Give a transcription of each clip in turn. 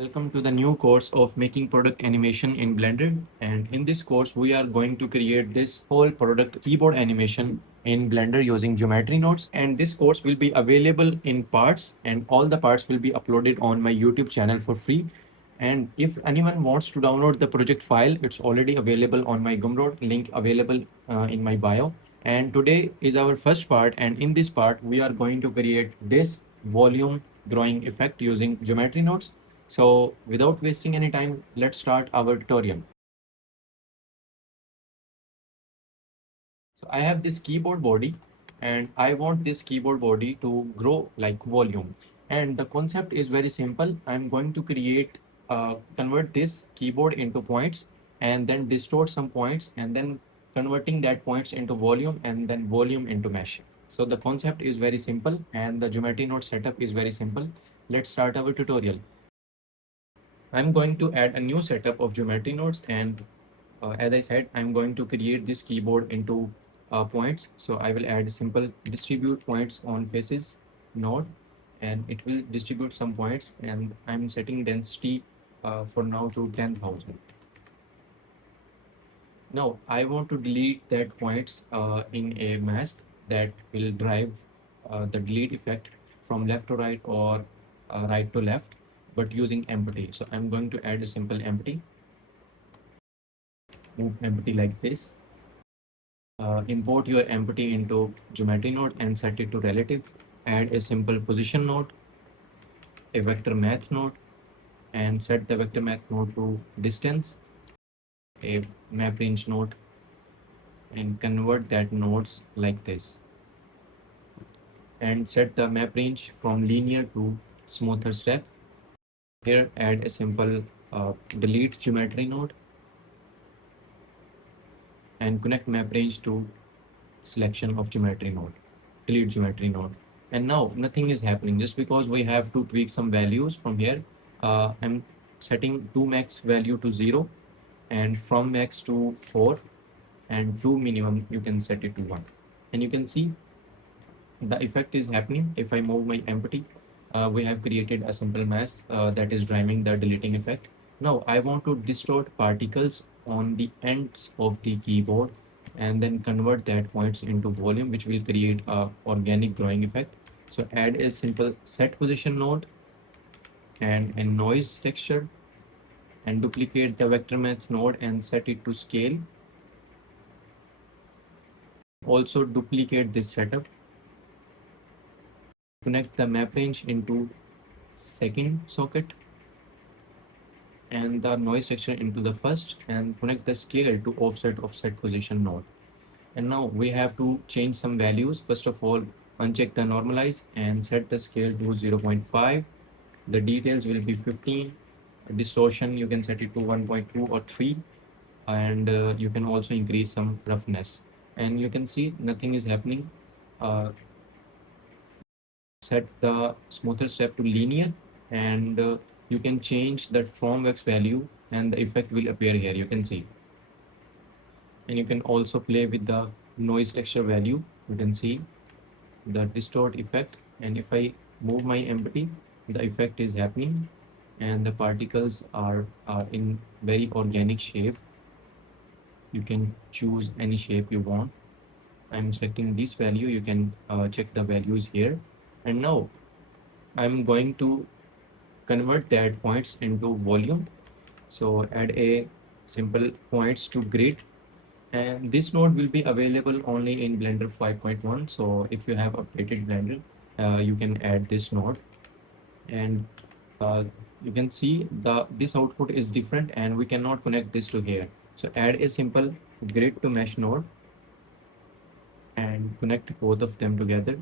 Welcome to the new course of making product animation in Blender. And in this course, we are going to create this whole product keyboard animation in Blender using geometry nodes. And this course will be available in parts, and all the parts will be uploaded on my YouTube channel for free. And if anyone wants to download the project file, it's already available on my Gumroad, link available in my bio. And today is our first part. And in this part, we are going to create this volume growing effect using geometry nodes. So without wasting any time, let's start our tutorial. So I have this keyboard body and I want this keyboard body to grow like volume. And the concept is very simple. I'm going to convert this keyboard into points and then distort some points and then converting that points into volume and then volume into mesh. So the concept is very simple and the geometry node setup is very simple. Let's start our tutorial. I'm going to add a new setup of geometry nodes, and as I said, I'm going to create this keyboard into points. So I will add simple distribute points on faces node, and it will distribute some points, and I'm setting density for now to 10,000. Now I want to delete that points in a mask that will drive the delete effect from left to right or right to left, but using empty. So I'm going to add a simple empty, move empty like this. Import your empty into geometry node and set it to relative. Add a simple position node, a vector math node, and set the vector math node to distance, a map range node, and convert that nodes like this. And set the map range from linear to smoother step. Here add a simple delete geometry node and connect map range to selection of geometry node, delete geometry node. And now nothing is happening just because we have to tweak some values from here. I'm setting 2 max value to 0 and from max to 4 and 2 minimum you can set it to 1. And you can see the effect is happening. If I move my empty, we have created a simple mask that is driving the deleting effect. Now I want to distort particles on the ends of the keyboard and then convert that points into volume, which will create a organic growing effect. So add a simple set position node and a noise texture and duplicate the vector math node and set it to scale. Also duplicate this setup. Connect the map range into second socket and the noise texture into the first and connect the scale to offset position node. And now we have to change some values. First of all, uncheck the normalize and set the scale to 0.5. The details will be 15. Distortion, you can set it to 1.2 or 3. And you can also increase some roughness. And you can see nothing is happening. Set the smoother step to linear and you can change that from x value and the effect will appear here, you can see. And you can also play with the noise texture value. You can see the distort effect, and if I move my empty, the effect is happening and the particles are in very organic shape. You can choose any shape you want. I'm selecting this value. You can check the values here. And now I'm going to convert that points into volume. So add a simple points to grid, and this node will be available only in Blender 5.1. So if you have updated Blender, you can add this node, and uh, you can see this output is different and we cannot connect this to here. So add a simple grid to mesh node and connect both of them together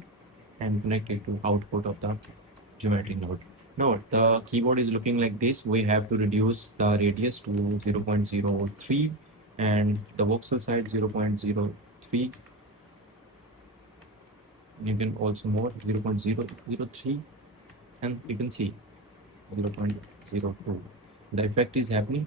and connect it to output of the geometry node. Now the keyboard is looking like this. We have to reduce the radius to 0.03 and the voxel size 0.03. You can also more 0.003 and you can see 0.02. The effect is happening.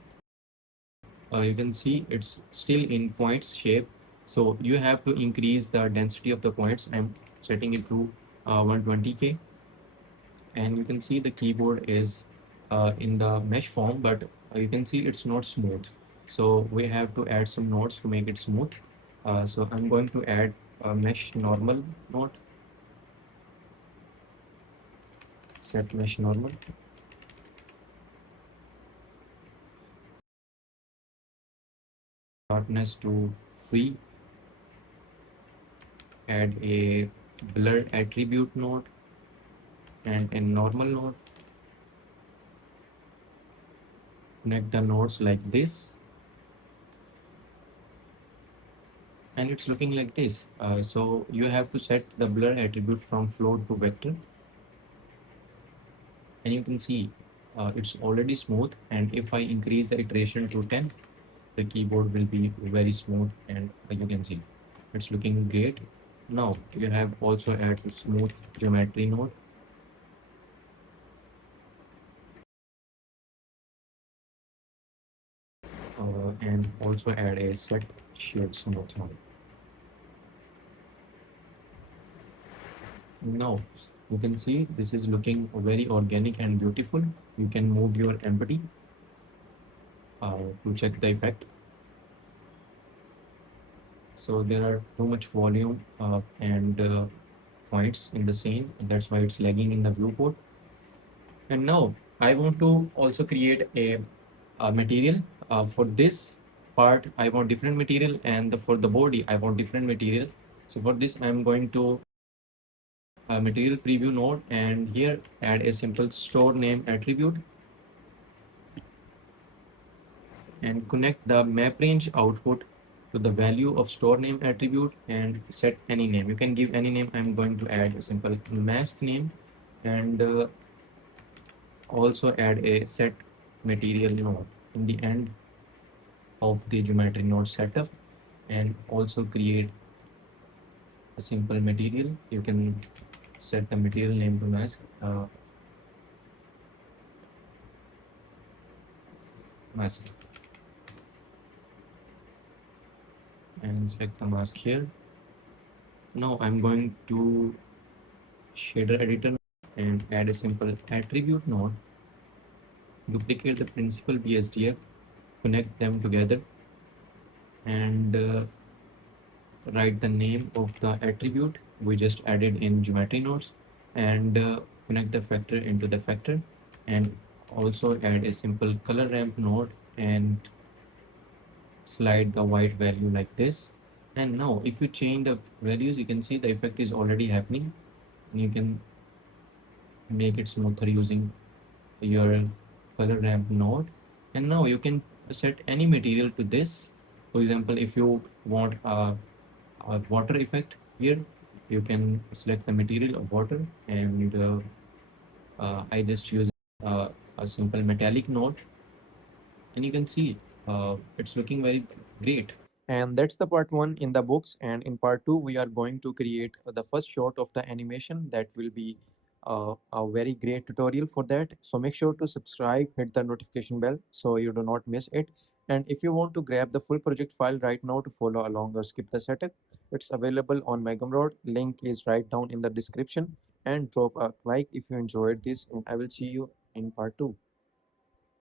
You can see it's still in points shape. So you have to increase the density of the points. I'm setting it to 120K. And you can see the keyboard is in the mesh form, but you can see it's not smooth. So we have to add some nodes to make it smooth. So I'm going to add a mesh normal node, set mesh normal. Darkness to free, add a blur attribute node and a normal node. Connect the nodes like this, and it's looking like this. So you have to set the blur attribute from float to vector, and you can see it's already smooth. And if I increase the iteration to 10, the keyboard will be very smooth, and you can see it's looking great. Now you have also add to smooth geometry node, and also add a set shade smooth node. Now you can see this is looking very organic and beautiful. You can move your empty to check the effect. So there are too much volume and points in the scene. That's why it's lagging in the viewport. And now I want to also create a material. For this part, I want different material, and for the body, I want different material. So for this, I'm going to material preview node, and here add a simple store name attribute and connect the map range output to the value of store name attribute and set any name. You can give any name. I'm going to add a simple mask name, and also add a set material node in the end of the geometry node setup, and also create a simple material. You can set the material name to mask and select the mask here. Now I'm going to shader editor and add a simple attribute node, duplicate the principal BSDF, connect them together, and write the name of the attribute we just added in geometry nodes, and connect the factor into the factor, and also add a simple color ramp node and slide the white value like this. And now if you change the values, you can see the effect is already happening. You can make it smoother using your color ramp node. And now you can set any material to this. For example, if you want a water effect here, you can select the material of water, and I just use a simple metallic node, and you can see it's looking very great. And that's the part one in the books. And in part two, we are going to create the first shot of the animation. That will be a very great tutorial for that. So make sure to subscribe, hit the notification bell so you do not miss it. And if you want to grab the full project file right now to follow along or skip the setup, it's available on my Gumroad. Link is right down in the description. And drop a like if you enjoyed this. And I will see you in part two.